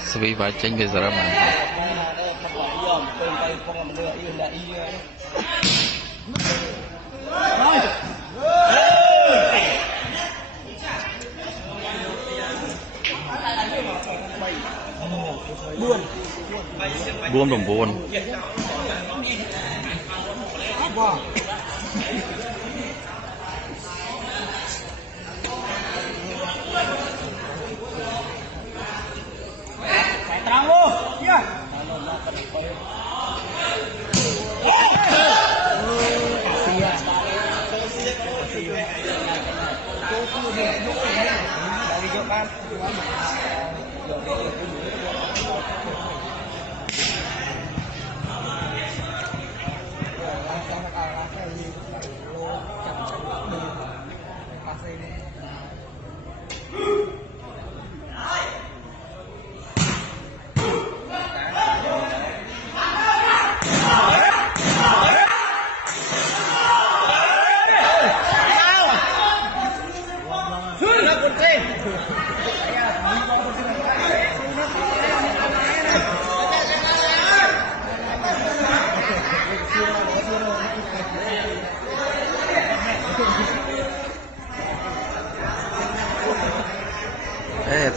Svi vai chênh về giờ mà buông đồng buồn Trăng luôn, kia.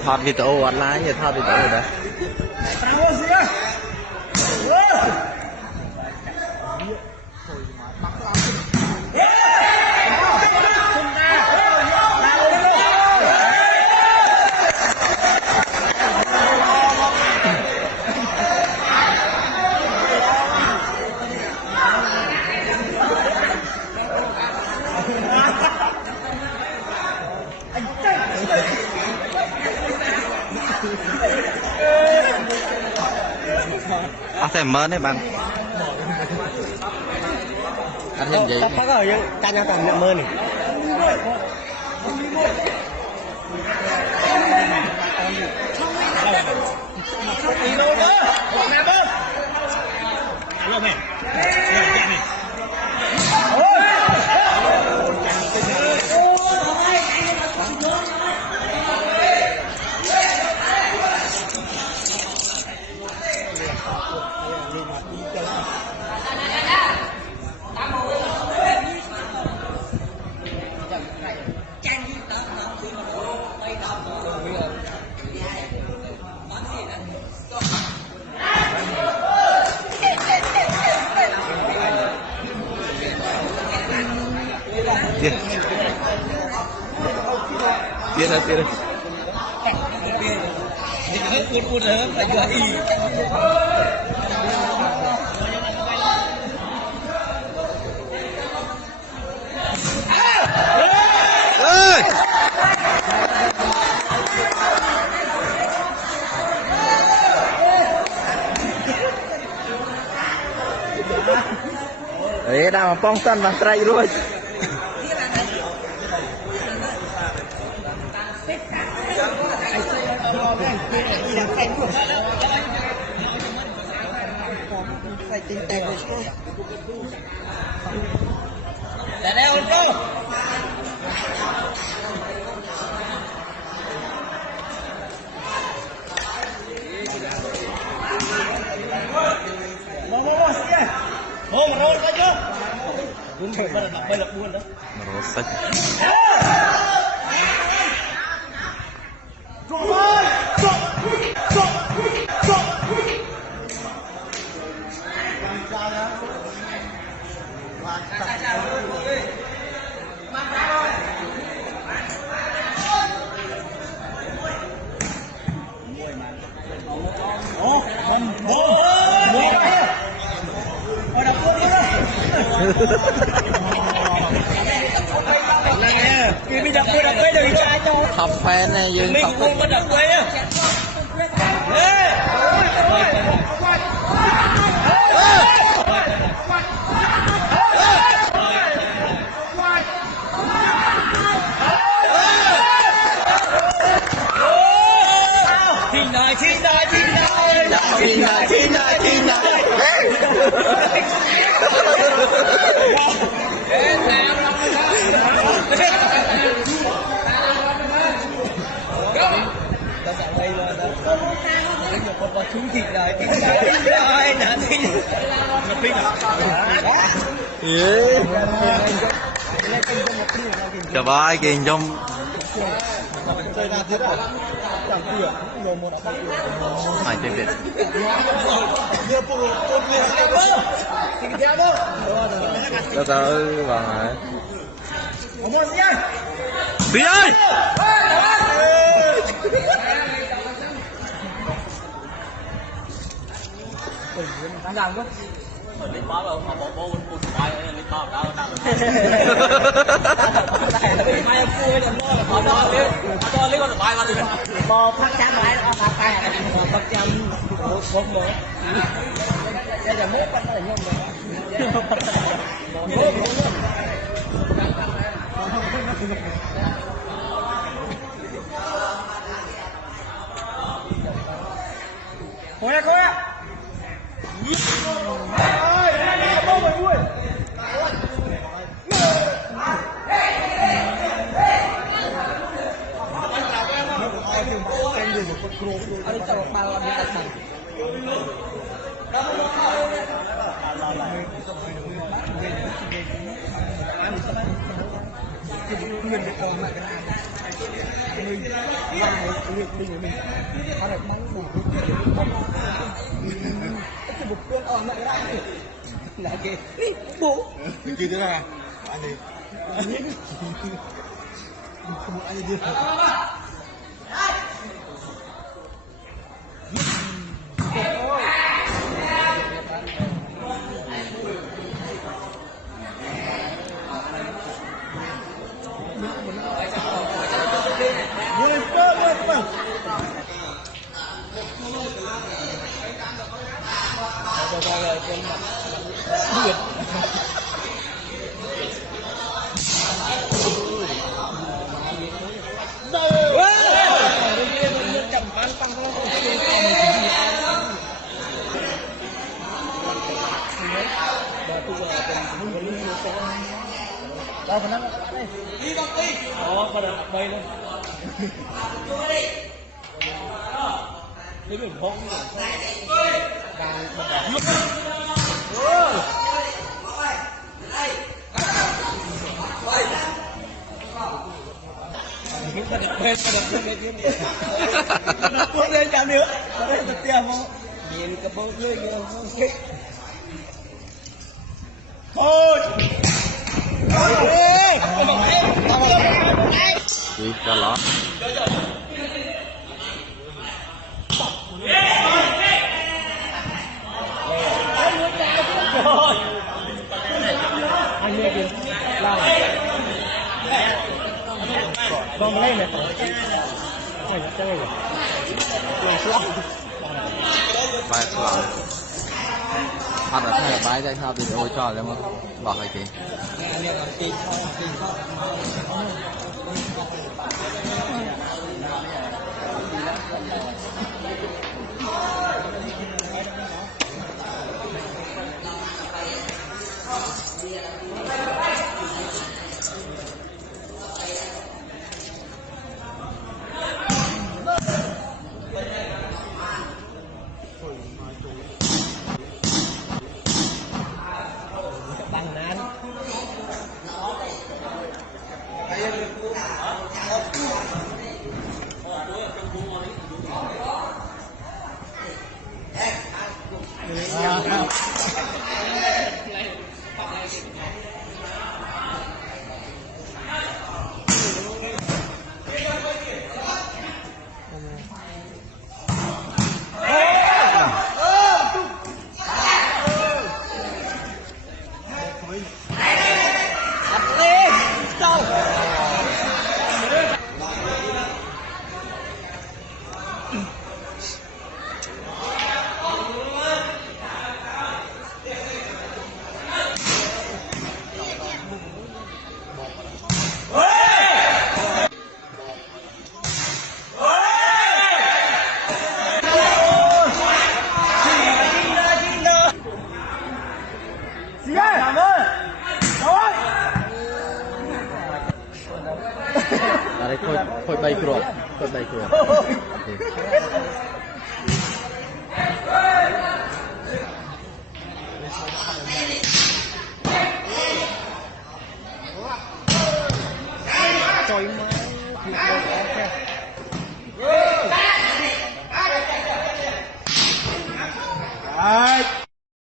thọt video online vậy thọt video rồi đấy xem mơ này bạn anh nhìn gì có rồi ta nhau còn mơ này Tira. Pun phải gửi. Đấy đang phong tân và trai rồi. Để đây ôn cô. Mau roll saja. Pun balak buan dah. Merosak. Top fan này dương top Chúng thịt đời thịt đời nè thịt cho ba kiền trong ai chơi việt từ từ vào hả Phi ơi làm quá lấy bó đâu mà bỏ bên cùi bài lấy bó đâu đâu mai cùi là nó cho lấy con bài vào đi bò phát chám bài nó phát bài phát chám một nữa đây là mốt con nó là nhung rồi coi bố kia thế nào anh đi anh đi đâu phải năng đây đi công ty đó bắt đầu bay luôn lấy biển phong đang không lên chạm nữa ở đây thật tiền không nhìn cái bông tươi nhiều không thôi đi cho lót anh nghe kìa làm con lên này chơi bài slang ăn ở thay bàiได้ครับวิดีโอจอเลยมั้งบอกใครกินkhôi bay cột Trời ơi.